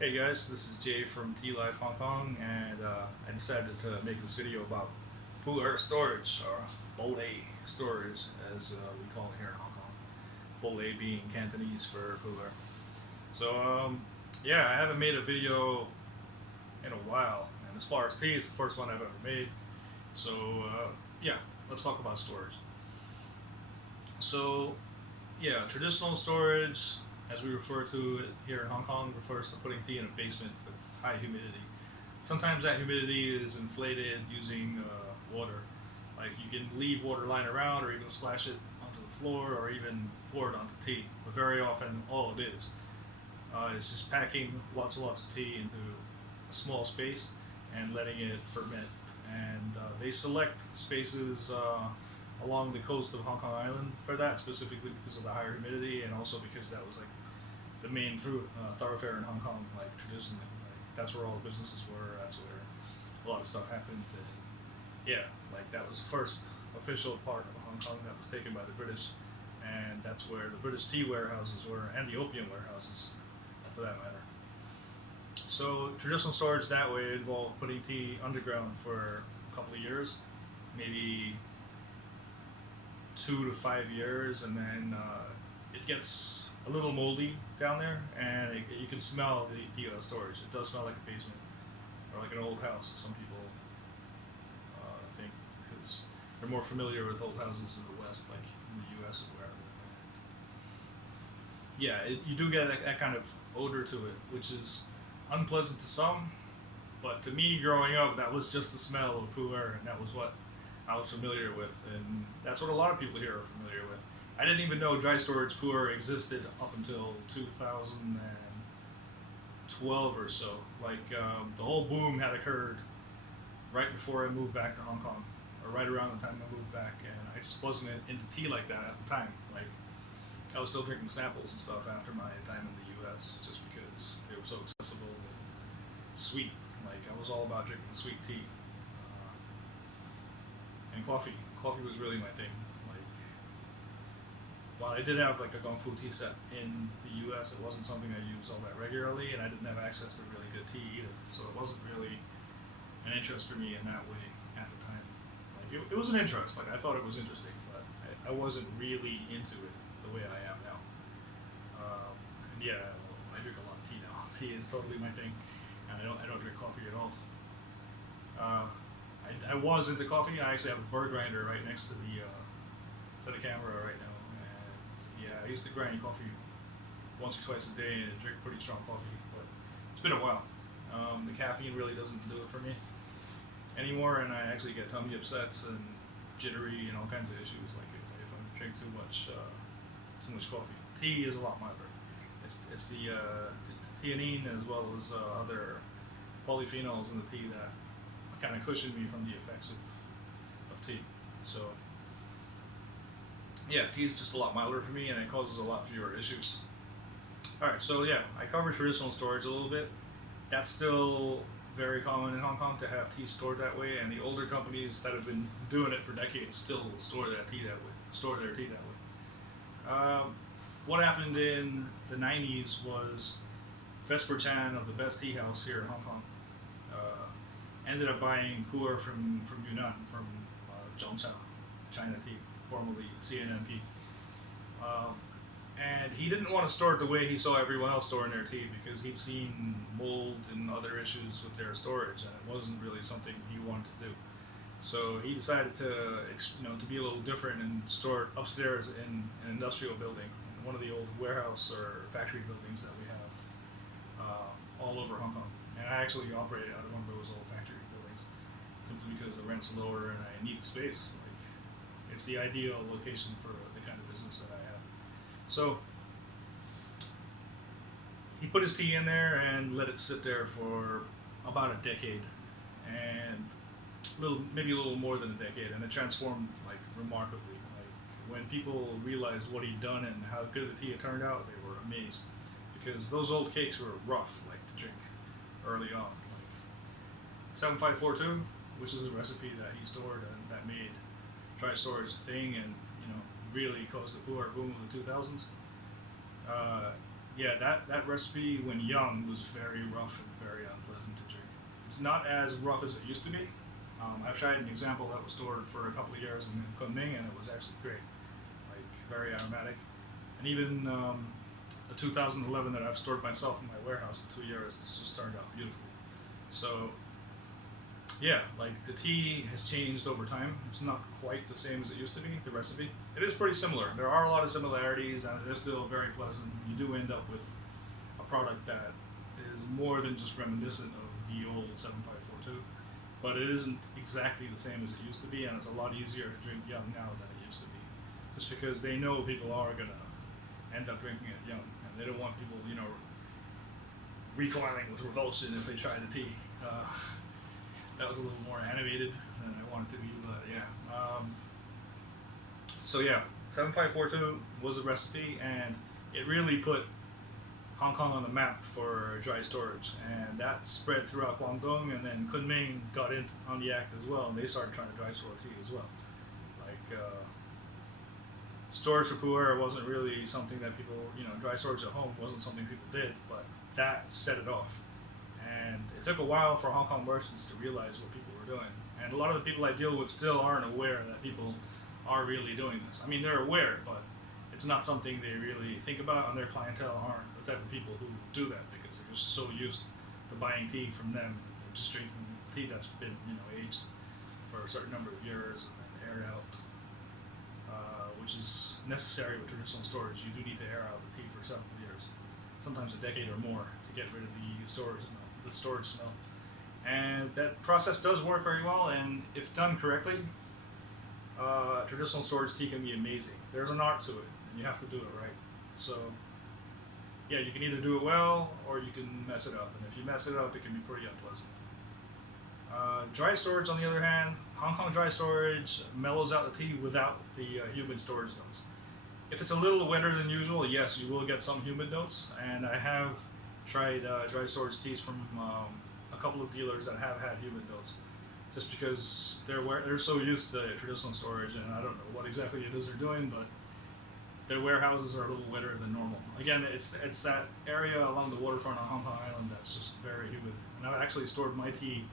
Hey guys, this is Jay from T Life Hong Kong, and I decided to make this video about Pu Erh Storage, or Bole Storage, as we call it here in Hong Kong. Bole being Cantonese for Pu Erh. So, yeah, I haven't made a video in a while, and as far as tea, it's the first one I've ever made. So, yeah, let's talk about storage. So, yeah, traditional storage, as we refer to it here in Hong Kong, refers to putting tea in a basement with high humidity. Sometimes that humidity is inflated using water. Like you can leave water lying around or even splash it onto the floor or even pour it onto tea. But very often, all it is just packing lots and lots of tea into a small space and letting it ferment. And they select spaces along the coast of Hong Kong Island for that, specifically because of the higher humidity and also because that was like the main thoroughfare in Hong Kong, like traditionally. Like, that's where all the businesses were. That's where a lot of stuff happened. And, yeah, like that was the first official part of Hong Kong that was taken by the British, and that's where the British tea warehouses were and the opium warehouses, for that matter. So traditional storage that way involved putting tea underground for a couple of years, maybe 2 to 5 years, and then it gets a little moldy down there, and you can smell the storage. It does smell like a basement or like an old house. Some people think because they're more familiar with old houses in the West, like in the U.S. or wherever. Yeah, you do get that kind of odor to it, which is unpleasant to some, but to me, growing up, that was just the smell of Pu Erh, and that was what I was familiar with, and that's what a lot of people here are familiar with. I didn't even know dry storage Pu Erh existed up until 2012 or so. Like the whole boom had occurred right before I moved back to Hong Kong, or right around the time I moved back, and I just wasn't into tea like that at the time. Like I was still drinking Snapples and stuff after my time in the U.S. just because they were so accessible and sweet. Like I was all about drinking sweet tea and coffee. Coffee was really my thing. Like while I did have like a Gong Fu tea set in the U.S., it wasn't something I used all that regularly, and I didn't have access to really good tea either. So it wasn't really an interest for me in that way at the time. Like it was an interest. Like I thought it was interesting, but I wasn't really into it the way I am now. And yeah, I drink a lot of tea now. Tea is totally my thing, and I don't drink coffee at all. I was into coffee. I actually have a bird grinder right next to the camera right now, and yeah, I used to grind coffee once or twice a day and drink pretty strong coffee, but it's been a while. The caffeine really doesn't do it for me anymore, and I actually get tummy upsets and jittery and all kinds of issues. Like if I drink too much coffee. Tea is a lot milder. It's the theanine as well as other polyphenols in the tea that kind of cushion me from the effects of tea. So yeah, tea is just a lot milder for me, and it causes a lot fewer issues. All right, so yeah, I covered traditional storage a little bit. That's still very common in Hong Kong to have tea stored that way, and the older companies that have been doing it for decades still store their tea that way. Store their tea that way. What happened in the 90s was Vesper Chan of the Best Tea House here in Hong Kong ended up buying Pu Erh from Yunnan, from Zhongshan, China Tea, formerly CNMP. Um, and he didn't want to store it the way he saw everyone else storing their tea because he'd seen mold and other issues with their storage, and it wasn't really something he wanted to do. So he decided to be a little different and store it upstairs in an industrial building, in one of the old warehouse or factory buildings that we have all over Hong Kong. And I actually operated out of one of those old factory buildings simply because the rent's lower and I need the space. Like it's the ideal location for the kind of business that I have. So he put his tea in there and let it sit there for about a decade, and maybe a little more than a decade, and it transformed like remarkably. Like when people realized what he'd done and how good the tea had turned out, they were amazed because those old cakes were rough, like to drink early on. Like 7542, which is a recipe that he stored and that made dry storage a thing, and really caused the Pu Erh boom of the 2000s. yeah, that recipe when young was very rough and very unpleasant to drink. It's not as rough as it used to be. I've tried an example that was stored for a couple of years in Kunming, and it was actually great, like very aromatic. And even the 2011 that I've stored myself in my warehouse for 2 years, it's just turned out beautiful. So yeah, like the tea has changed over time. It's not quite the same as it used to be. The recipe, it is pretty similar. There are a lot of similarities, and it is still very pleasant. You do end up with a product that is more than just reminiscent of the old 7542, but it isn't exactly the same as it used to be, and it's a lot easier to drink young now than it used to be, just because they know people are gonna end up drinking it young, and they don't want people, recoiling with revulsion if they try the tea. That was a little more animated than I wanted to be, but yeah. So yeah, 7542 was the recipe, and it really put Hong Kong on the map for dry storage, and that spread throughout Guangdong, and then Kunming got in on the act as well, and they started trying to dry store tea as well. Like storage for Pu Erh wasn't really something that people, dry storage at home wasn't something people did, but that set it off. And it took a while for Hong Kong merchants to realize what people were doing. And a lot of the people I deal with still aren't aware that people are really doing this. I mean, they're aware, but it's not something they really think about, and their clientele aren't the type of people who do that because they're just so used to buying tea from them, just drinking tea that's been, aged for a certain number of years and then aired out, which is necessary with traditional storage. You do need to air out the tea for several years, sometimes a decade or more, to get rid of the storage smell. And that process does work very well, and if done correctly, traditional storage tea can be amazing. There's an art to it, and you have to do it right. So yeah, you can either do it well or you can mess it up, and if you mess it up, it can be pretty unpleasant. Dry storage, on the other hand, Hong Kong dry storage mellows out the tea without the humid storage notes. If it's a little wetter than usual, yes, you will get some humid notes, and I have tried dry storage teas from a couple of dealers that have had humid notes, just because they're so used to traditional storage, and I don't know what exactly it is they're doing, but their warehouses are a little wetter than normal. Again, it's that area along the waterfront on Hong Kong Island that's just very humid. And I've actually stored my tea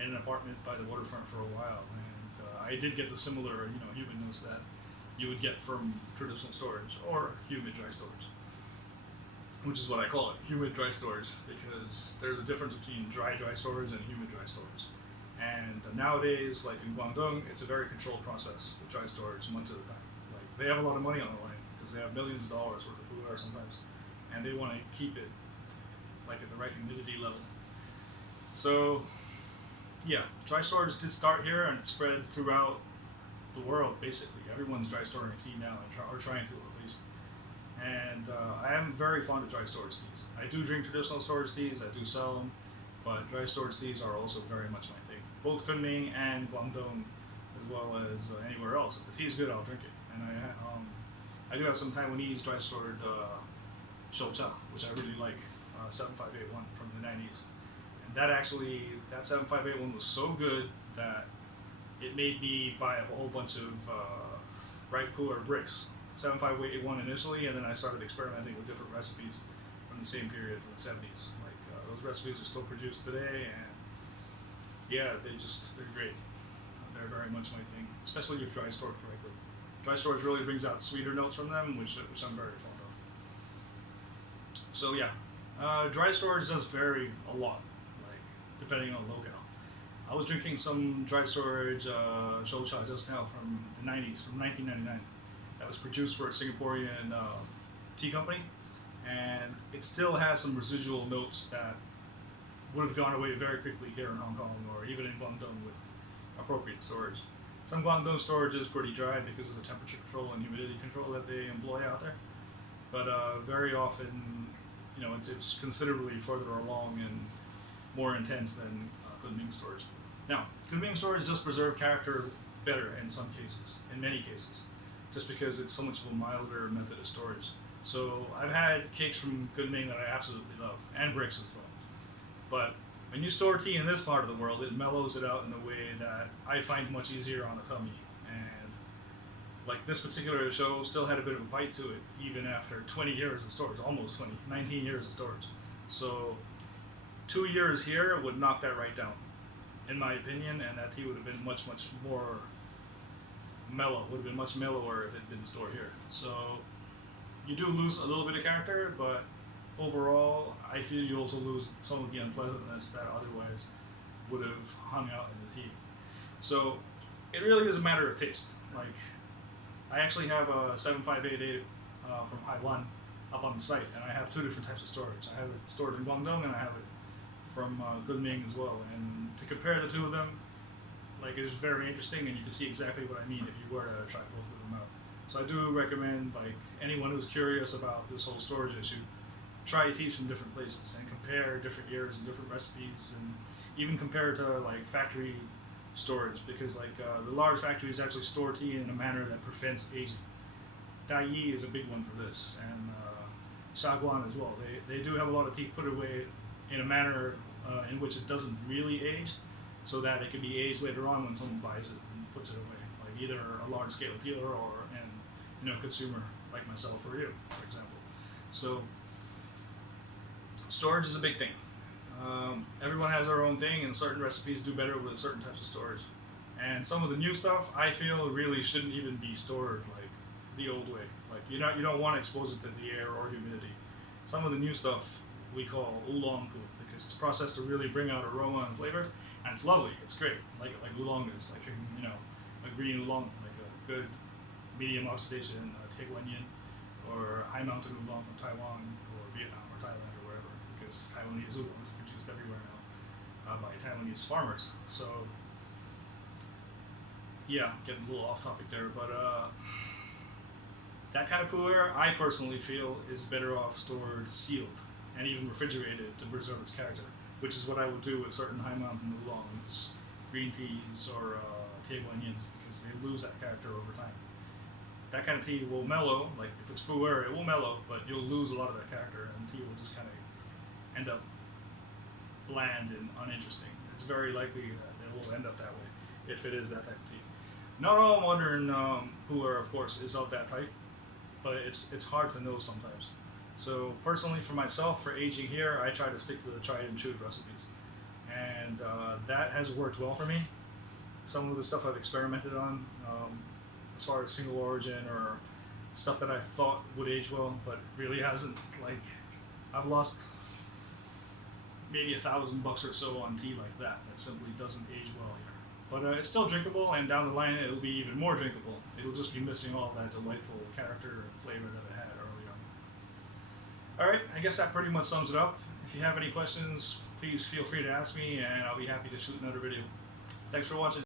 in an apartment by the waterfront for a while, and I did get the similar, humid notes that you would get from traditional storage or humid dry storage, which is what I call it, humid dry storage, because there's a difference between dry storage and humid dry storage. And nowadays, like in Guangdong, it's a very controlled process with dry storage months at a time. Like, they have a lot of money on the line because they have millions of dollars worth of Pu Erh sometimes, and they want to keep it like at the right humidity level. So yeah, dry storage did start here, and it spread throughout the world. Basically, everyone's dry storing tea now, or trying to at least. And I am very fond of dry storage teas. I do drink traditional storage teas. I do sell them, but dry storage teas are also very much my thing. Both Kunming and Guangdong, as well as anywhere else. If the tea is good, I'll drink it. And I do have some Taiwanese dry stored shoucha, which I really like, 7581 from the 90s. And that 7581 was so good that it made me buy up a whole bunch of ripe Pu Erh bricks. 7581 initially, and then I started experimenting with different recipes from the same period, from the 70s. Like those recipes are still produced today, and yeah, they're great. They're very much my thing, especially if dry stored correctly. Dry storage really brings out sweeter notes from them, which I'm very fond of. So yeah, dry storage does vary a lot, like depending on locale. I was drinking some dry storage shoucha just now from the 90s, from 1999. That was produced for a Singaporean tea company, and it still has some residual notes that would have gone away very quickly here in Hong Kong or even in Guangdong with appropriate storage. Some Guangdong storage is pretty dry because of the temperature control and humidity control that they employ out there, but very often, it's considerably further along and more intense than Kunming storage. Now, Kunming storage does preserve character better in some cases, in many cases, just because it's so much of a milder method of storage. So I've had cakes from Kunming that I absolutely love, and bricks as well. But when you store tea in this part of the world, it mellows it out in a way that I find much easier on the tummy. And Like this particular show still had a bit of a bite to it, even after 20 years of storage, almost 20, 19 years of storage. So 2 years here would knock that right down, in my opinion, and that tea would have been much, much more mellow, would have been much mellower if it had been stored here. So you do lose a little bit of character, but overall, I feel you also lose some of the unpleasantness that otherwise would have hung out in the tea. So it really is a matter of taste. Like, I actually have a 7588 from Taiwan up on the site, and I have two different types of storage. I have it stored in Guangdong, and I have it from Kunming as well. And to compare the two of them, like, it is very interesting, and you can see exactly what I mean if you were to try both of them out. So I do recommend, like, anyone who's curious about this whole storage issue, try teas from different places and compare different years and different recipes, and even compare to like factory storage, because like the large factories actually store tea in a manner that prevents aging. Daiyi is a big one for this, and Shaguan as well. They do have a lot of tea put away in a manner in which it doesn't really age, so that it can be aged later on when someone buys it and puts it away, like either a large scale dealer or a consumer like myself or you, for example. So storage is a big thing. Everyone has their own thing, and certain recipes do better with certain types of storage. And some of the new stuff, I feel, really shouldn't even be stored like the old way. Like you don't want to expose it to the air or humidity. Some of the new stuff we call oolong pu, because it's processed to really bring out aroma and flavor, and it's lovely. It's great, like oolong is, like a green oolong, like a good medium oxidation Tieguanyin, or high mountain oolong from Taiwan or Vietnam or Thailand or wherever, because Taiwanese oolong is produced everywhere now by Taiwanese farmers. So yeah, getting a little off topic there, but that kind of Pu Erh, I personally feel, is better off stored sealed and even refrigerated to preserve its character, which is what I would do with certain high mountain oolongs, green teas, or Tieguanyins, because they lose that character over time. That kind of tea will mellow, like if it's Pu Erh, it will mellow, but you'll lose a lot of that character, and the tea will just kind of end up bland and uninteresting. It's very likely that it will end up that way if it is that type of tea. Not all modern Pu Erh, of course, is of that type, but it's hard to know sometimes. So personally, for myself, for aging here, I try to stick to the tried and true recipes, and that has worked well for me. Some of the stuff I've experimented on, as far as single origin or stuff that I thought would age well, but really hasn't. Like, I've lost maybe $1,000 or so on tea like that simply doesn't age well here. But it's still drinkable, and down the line it'll be even more drinkable. It'll just be missing all that delightful character and flavor that it had early on. Alright, I guess that pretty much sums it up. If you have any questions, please feel free to ask me, and I'll be happy to shoot another video. Thanks for watching.